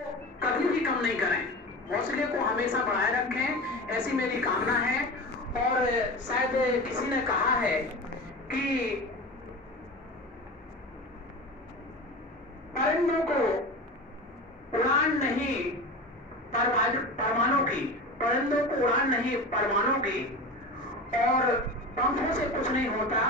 कभी भी कम नहीं करें, हौसले को हमेशा बढ़ाए रखें, ऐसी मेरी कामना है। और शायद किसी ने कहा है कि परिंदों को उड़ान नहीं परमाणु की, परिंदों को उड़ान नहीं परमाणु की, और पंखों से कुछ नहीं होता,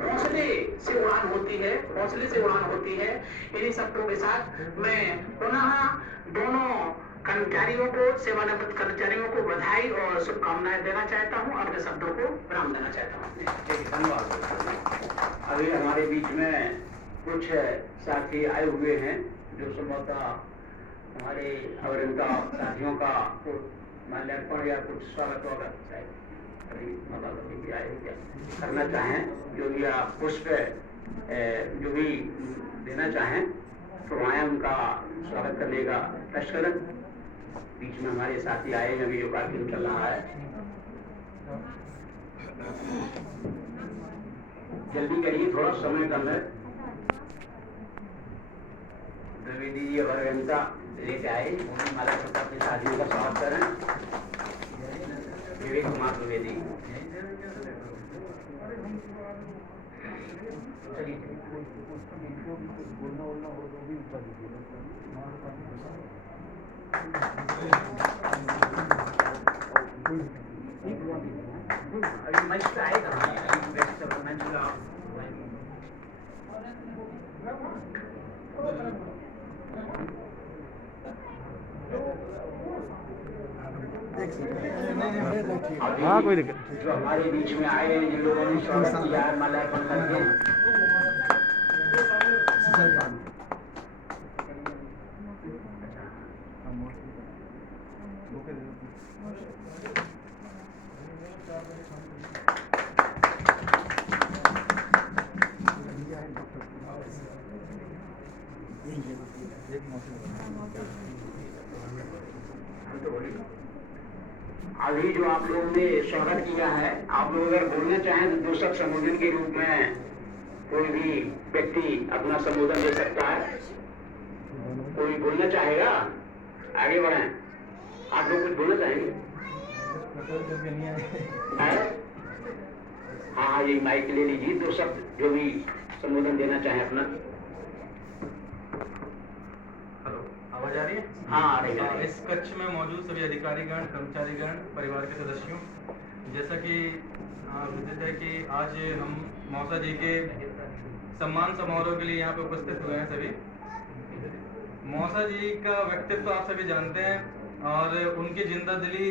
हौसले से उड़ान होती है, हौसले से उड़ान होती है। इन्हीं शब्दों के साथ मैं पुनः दोनों कर्मचारियों को, सेवानिवृत्त कर्मचारियों को बधाई और शुभकामनाएं देना चाहता हूं, अपने शब्दों को विराम देना चाहता हूं। धन्यवाद। अभी हमारे बीच में कुछ साथी आए हुए हैं जो संभवतः हमारे और इनका साथियों का माल्यार्पण या कुछ स्वागत वगैरह भी आए क्या करना चाहें, जो भी आप पुष्प जो भी देना चाहें तो वहाँ उनका स्वागत करने का कष्ट करें। बीच में हमारे साथी आए हैं, अभी जो कार्यक्रम चल रहा है, जल्दी करिए, थोड़ा समय कम है। द्विवेदी जी अभियंता लेके आए, उन्हें माला प्रताप अपने साथियों का स्वागत करें। विवेक कुमार द्विवेदी, अभी मंच पे आएगा, हाँ कोई दिक्कत। जो हमारे बीच में आए हैं, जिन लोगों ने स्वागत किया है माल्यार्पण करके, अभी जो आप लोगों ने स्वागत किया है, आप लोग अगर बोलना चाहें तो दो शब्द संबोधन के रूप में कोई भी व्यक्ति अपना संबोधन दे सकता है। कोई बोलना चाहेगा, आगे बढ़े। आप लोग कुछ बोलना चाहेंगे? हाँ, ये माइक ले लीजिए, दो शब्द जो भी संबोधन देना चाहे अपना। आवाज आ रही है? हाँ, आ रही है। इस कक्ष में मौजूद सभी अधिकारीगण, कर्मचारीगण, परिवार के सदस्यों, जैसा कि विदित है कि आज हम मौसा जी के सम्मान समारोह के लिए यहाँ पे उपस्थित हुए हैं सभी। मौसा जी का व्यक्तित्व आप सभी जानते हैं और उनकी जिंदा दिली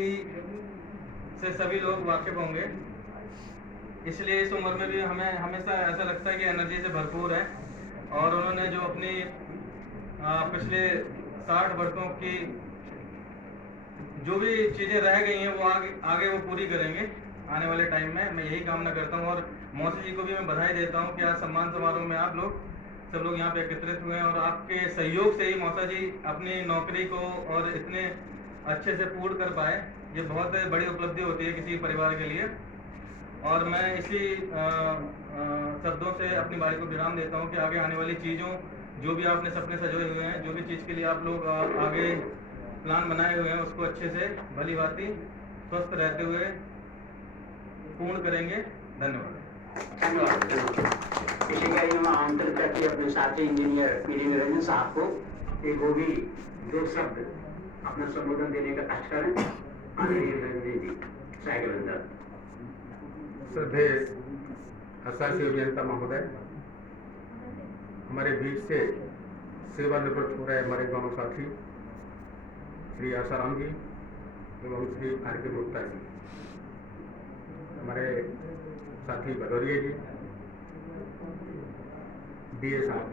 से सभी लोग वाकिफ होंगे, इसलिए इस उम्र में भी हमें हमेशा ऐसा लगता है कि एनर्जी से भरपूर है। और उन्होंने जो अपनी पिछले 60 वर्षों की जो भी चीज़ें रह गई हैं वो आगे वो पूरी करेंगे आने वाले टाइम में। मैं यही कामना करता हूँ और मौसा जी को भी मैं बधाई देता हूँ कि आज सम्मान समारोह में आप लोग सब लोग यहाँ पे एकत्रित हुए हैं और आपके सहयोग से ही मौसा जी अपनी नौकरी को और इतने अच्छे से पूर्ण कर पाए। ये बहुत बड़ी उपलब्धि होती है किसी परिवार के लिए। और मैं इसी शब्दों से अपनी बारी को विराम देता हूँ कि आगे आने वाली चीज़ों, जो भी आपने सपने सजोए हुए हैं, जो भी चीज़ के लिए आप लोग आगे प्लान बनाए हुए हैं, उसको अच्छे से भली भांति स्वस्थ रहते हुए पूर्ण करेंगे। धन्यवाद। धन्यवाद। इसी का हम आमंत्रित करके अपने साथी इंजीनियर निरंजन साहब को एक वो भी दो शब्द अपना संबोधन देने का कष्ट करें। निरंजन जी, साइकिल अंदर। श्रद्धेय शासी अभियंता महोदय, हमारे बीच से सेवानिवृत्त हो रहे हमारे गांव साथी श्री आसाराम जी एवं श्री आर के गुप्ता जी, हमारे साथी भदौरिया जी, DA साहब,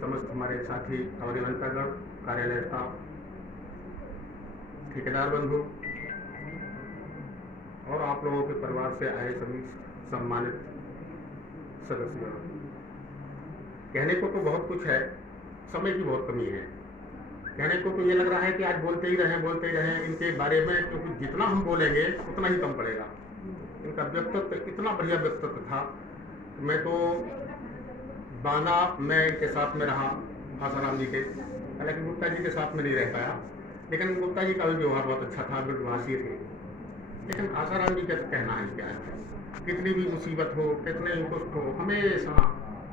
समस्त हमारे साथी अभियंतागण, कार्यालय स्टाफ, ठेकेदार बंधु और आप लोगों के परिवार से आए सभी सम्मानित सदस्य। कहने को तो बहुत कुछ है, समय की बहुत कमी है। कहने को तो ये लग रहा है कि आज बोलते ही रहें इनके बारे में, क्योंकि जितना हम बोलेंगे उतना ही कम पड़ेगा। इनका व्यक्तित्व इतना बढ़िया व्यक्तित्व था। मैं तो बाना मैं इनके साथ में रहा आसाराम जी के, हालांकि गुप्ता जी के साथ में नहीं रह पाया, लेकिन गुप्ता जी का भी व्यवहार बहुत अच्छा था, मृदुभाषी थे। लेकिन आसाराम जी का कहना है क्या है, कितनी भी मुसीबत हो, कितने भी दुख हो, हमेशा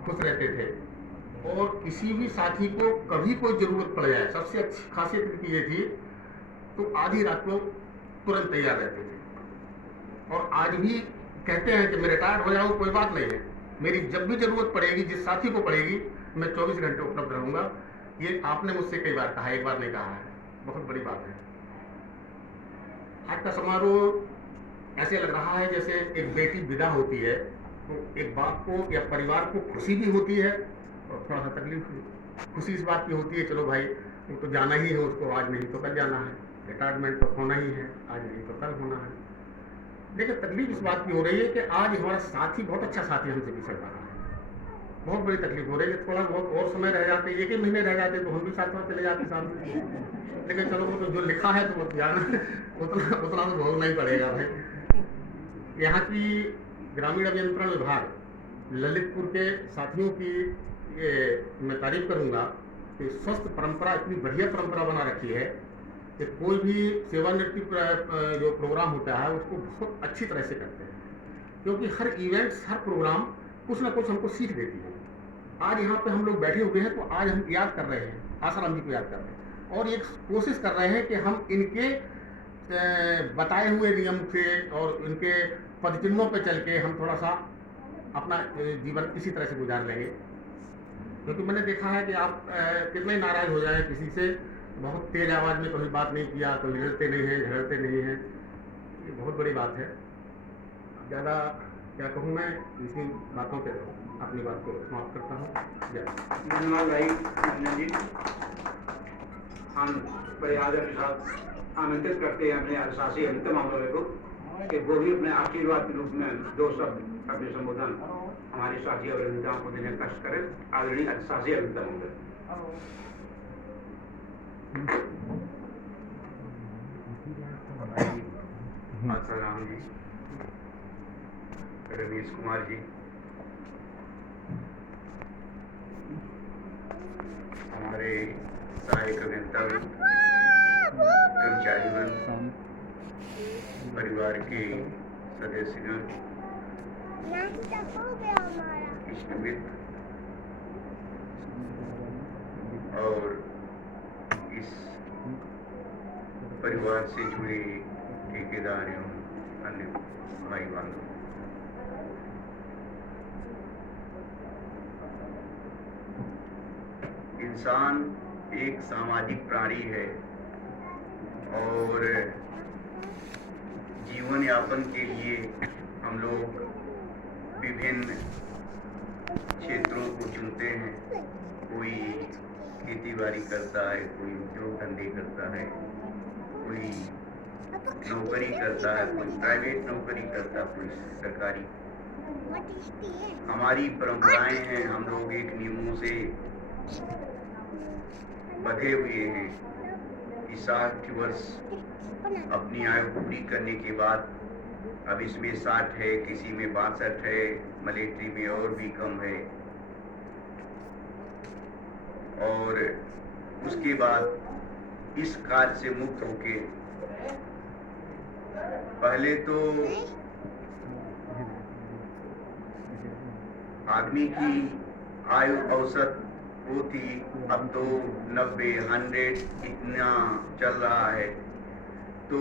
खुश रहते थे। और किसी भी साथी को कभी कोई ज़रूरत पड़ जाए, सबसे अच्छी खासियत इनकी ये थी, तो आधी रात को तुरंत तैयार रहते थे। और आज भी कहते हैं कि मैं रिटायर्ड हो जाऊँ कोई बात नहीं है, मेरी जब भी ज़रूरत पड़ेगी, जिस साथी को पड़ेगी, मैं 24 घंटे उपलब्ध रहूँगा। ये आपने मुझसे कई बार कहा, एक बार नहीं कहा है, बहुत बड़ी बात है। आज का समारोह ऐसे लग रहा है जैसे एक बेटी विदा होती है, तो एक बाप को या परिवार को खुशी भी होती है और थोड़ा सा तकलीफ भी। खुशी इस बात की होती है, चलो भाई वो तो जाना ही है, उसको आज नहीं तो कल जाना है, रिटायरमेंट तो होना ही है, आज नहीं तो कल होना है। लेकिन तकलीफ इस बात की हो रही है कि आज हमारा साथी, बहुत अच्छा साथी हमसे बिछड़ रहा है, बहुत बड़ी तकलीफ हो रही है। थोड़ा बहुत और समय रह जाते, एक ही महीने रह जाते तो हम भी साथ साथ चले जाते साथ में, लेकिन चलो वो तो जो लिखा है तो वो जाना उतना तो भोगना ही पड़ेगा भाई। यहाँ की ग्रामीण अभियंत्रण विभाग ललितपुर के साथियों की ये मैं तारीफ करूँगा कि स्वस्थ परंपरा, इतनी बढ़िया परंपरा बना रखी है कि कोई भी सेवानिवृत्ति जो प्रोग्राम होता है उसको बहुत अच्छी तरह से करते हैं, क्योंकि हर इवेंट्स, हर प्रोग्राम कुछ ना कुछ हमको सीख देती है। आज यहाँ पे हम लोग बैठे हुए हैं तो आज हम याद कर रहे हैं, आसाराम जी को याद कर रहे हैं और ये कोशिश कर रहे हैं कि हम इनके बताए हुए नियम से और इनके पदचिन्हों पे चल के हम थोड़ा सा अपना जीवन इसी तरह से गुजार लेंगे। क्योंकि मैंने देखा है कि आप कितना ही नाराज हो जाए किसी से, बहुत तेज आवाज़ में कभी बात नहीं किया, कभी लड़ते नहीं हैं, झगड़ते नहीं हैं, ये बहुत बड़ी बात है। ज़्यादा क्या कहूँ मैं, इसी बातों पे अपनी बात को समाप्त करता हूँ। जय। धन्यवाद भाई रंजन जी। हम बड़े आदर के साथ आमंत्रित करते हैं अपने अधिशासी अमित महोदय को कि वो भी अपने आशीर्वाद के रूप में 2 शब्द अपने संबोधन हमारे साथी और अभिनेताओं को देने का कष्ट करें। आदरणीय अधिशासी अमित महोदय। आसाराम जी, रमेश कुमार जी, हमारे सहायक अभियंता, कर्मचारीगण, परिवार के सदस्यगण, इष्टमित्र और इस परिवार से जुड़े ठेकेदार एवं अन्य भाई बांधव, इंसान एक सामाजिक प्राणी है और जीवन यापन के लिए हम लोग विभिन्न क्षेत्रों को चुनते हैं। कोई खेती बाड़ी करता है, कोई उद्योग धंधे करता है, कोई नौकरी करता है, कोई प्राइवेट नौकरी करता है, कोई सरकारी। हमारी परंपराएं हैं, हम लोग एक नियमों से बंधे हुए हैं कि 60 वर्ष अपनी आयु पूरी करने के बाद, अब इसमें 60 है, किसी में 62 है, मिलिट्री में और भी कम है, और उसके बाद इस कार्य से मुक्त होके पहले तो आदमी की आयु औसत वो थी, अब तो 90, 100 इतना चल रहा है। तो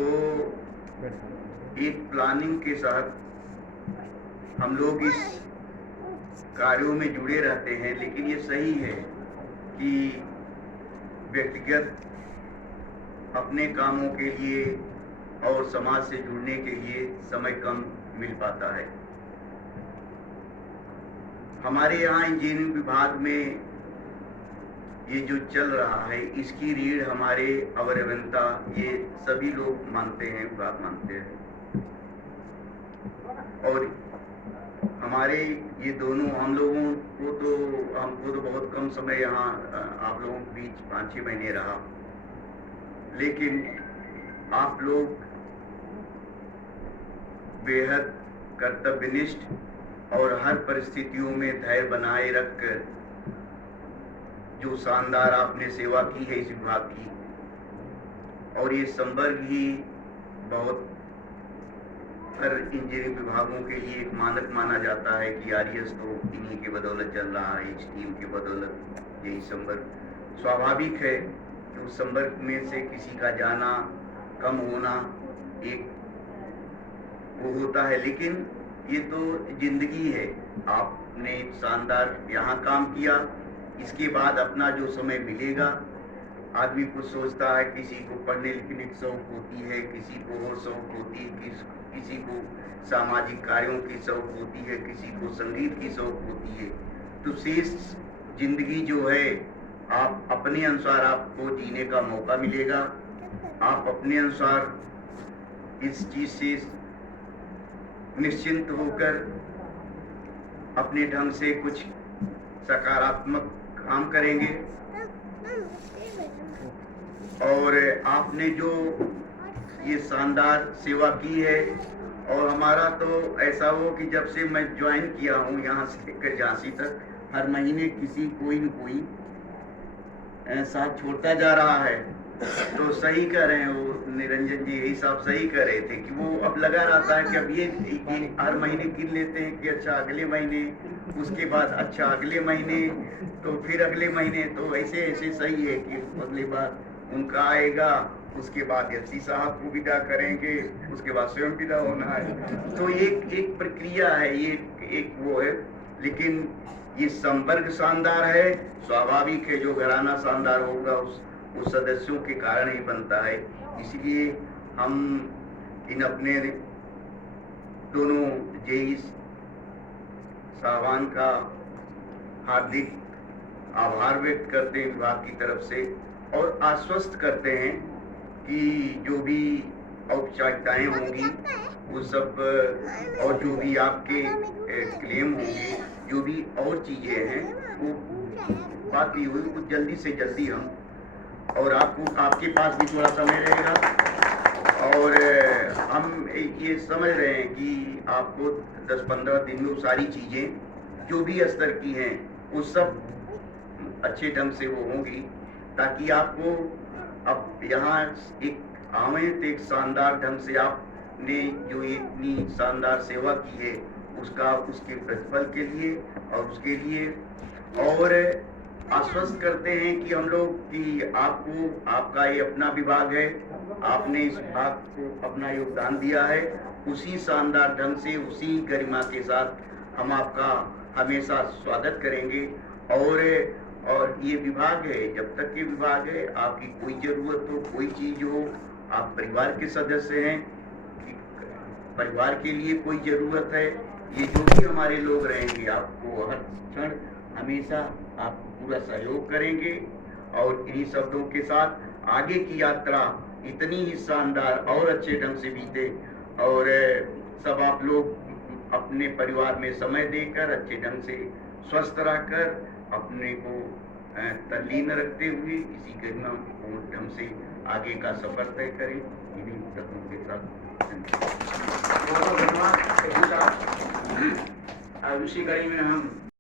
एक प्लानिंग के साथ हम लोग इस कार्यों में जुड़े रहते हैं, लेकिन ये सही है कि व्यक्तिगत अपने कामों के लिए और समाज से जुड़ने के लिए समय कम मिल पाता है। हमारे यहाँ इंजीनियरिंग विभाग में ये जो चल रहा है, इसकी रीढ़ हमारे अवर अभियंता, ये सभी लोग मानते हैं, बात मानते हैं। और हमारे ये दोनों, हमको तो बहुत कम समय यहाँ आप लोगों के बीच 5-6 महीने रहा, लेकिन आप लोग बेहद कर्तव्यनिष्ठ और हर परिस्थितियों में धैर्य बनाए रखकर जो शानदार आपने सेवा की है इस विभाग की, और ये संवर्ग ही बहुत हर इंजीनियरिंग विभागों के लिए एक मानक माना जाता है कि आरएस तो इन्हीं के बदौलत चल रहा है, इस टीम के बदौलत यही संवर्ग। स्वाभाविक है कि उस संवर्ग में से किसी का जाना, कम होना एक वो होता है, लेकिन ये तो जिंदगी है। आपने शानदार यहाँ काम किया, इसके बाद अपना जो समय मिलेगा, आदमी कुछ सोचता है, किसी को पढ़ने लिखने की शौक होती है, किसी को और शौक होती है, किसी को सामाजिक कार्यों की शौक होती है, किसी को संगीत की शौक होती है। तो शेष जिंदगी जो है आप अपने अनुसार आपको जीने का मौका मिलेगा। आप अपने अनुसार इस चीज से निश्चिंत होकर अपने ढंग से कुछ सकारात्मक काम करेंगे। और आपने जो ये शानदार सेवा की है, और हमारा तो ऐसा हो कि जब से मैं ज्वाइन किया हूँ यहाँ से लेकर झांसी तक, हर महीने किसी कोई न कोई साथ छोड़ता जा रहा है। तो सही कह रहे हैं वो निरंजन जी, यही साहब सही कह रहे थे कि वो अब लगा रहता है कि अब ये हर महीने गिन लेते हैं कि अच्छा अगले महीने, उसके बाद अच्छा अगले महीने, तो फिर अगले महीने, तो ऐसे ऐसे सही है कि अगली बार उनका आएगा, उसके बाद एफसी साहब को विदा करेंगे, उसके बाद स्वयं विदा होना है। तो एक प्रक्रिया है, ये एक वो है। लेकिन ये संवर्ग शानदार है, स्वाभाविक है, जो घराना शानदार होगा उस सदस्यों के कारण ही बनता है। इसलिए हम इन अपने दोनों जेई साहबान का हार्दिक आभार व्यक्त करते हैं विभाग की तरफ से, और आश्वस्त करते हैं कि जो भी औपचारिकताएं होंगी वो सब, और जो भी आपके क्लेम होंगे, जो भी और चीजें हैं, वो बात भी हुई कुछ जल्दी से जल्दी हम, और आपके पास भी थोड़ा समय रहेगा, और हम ये समझ रहे हैं कि आपको 10-15 दिन में वो सारी चीजें जो भी स्तर की हैं वो सब अच्छे ढंग से वो होंगी, ताकि आपको अब यहाँ एक आवे तो एक शानदार ढंग से आपने जो इतनी शानदार सेवा की है उसके प्रतिफल के लिए और उसके लिए, और आश्वस्त करते हैं कि हम लोग कि आपका ये अपना विभाग है, आपने इस विभाग को अपना योगदान दिया है, उसी शानदार ढंग से, उसी गरिमा के साथ हम आपका हमेशा स्वागत करेंगे। और ये विभाग है, जब तक ये विभाग है, आपकी कोई जरूरत हो, कोई चीज हो, आप परिवार के सदस्य हैं, परिवार के लिए कोई जरूरत है, ये जो भी हमारे लोग रहेंगे, आपको हर क्षण हमेशा आप पूरा सहयोग करेंगे। और इन्हीं शब्दों के साथ आगे की यात्रा इतनी ही शानदार और अच्छे ढंग से बीते, और सब आप लोग अपने परिवार में समय देकर अच्छे ढंग से स्वस्थ रहकर अपने को तल्लीन रखते हुए इसी गरिमा ढंग से आगे का सफर तय करें। इन्हीं तत्वों के साथ बहुत धन्यवाद। उसी कड़ी में हम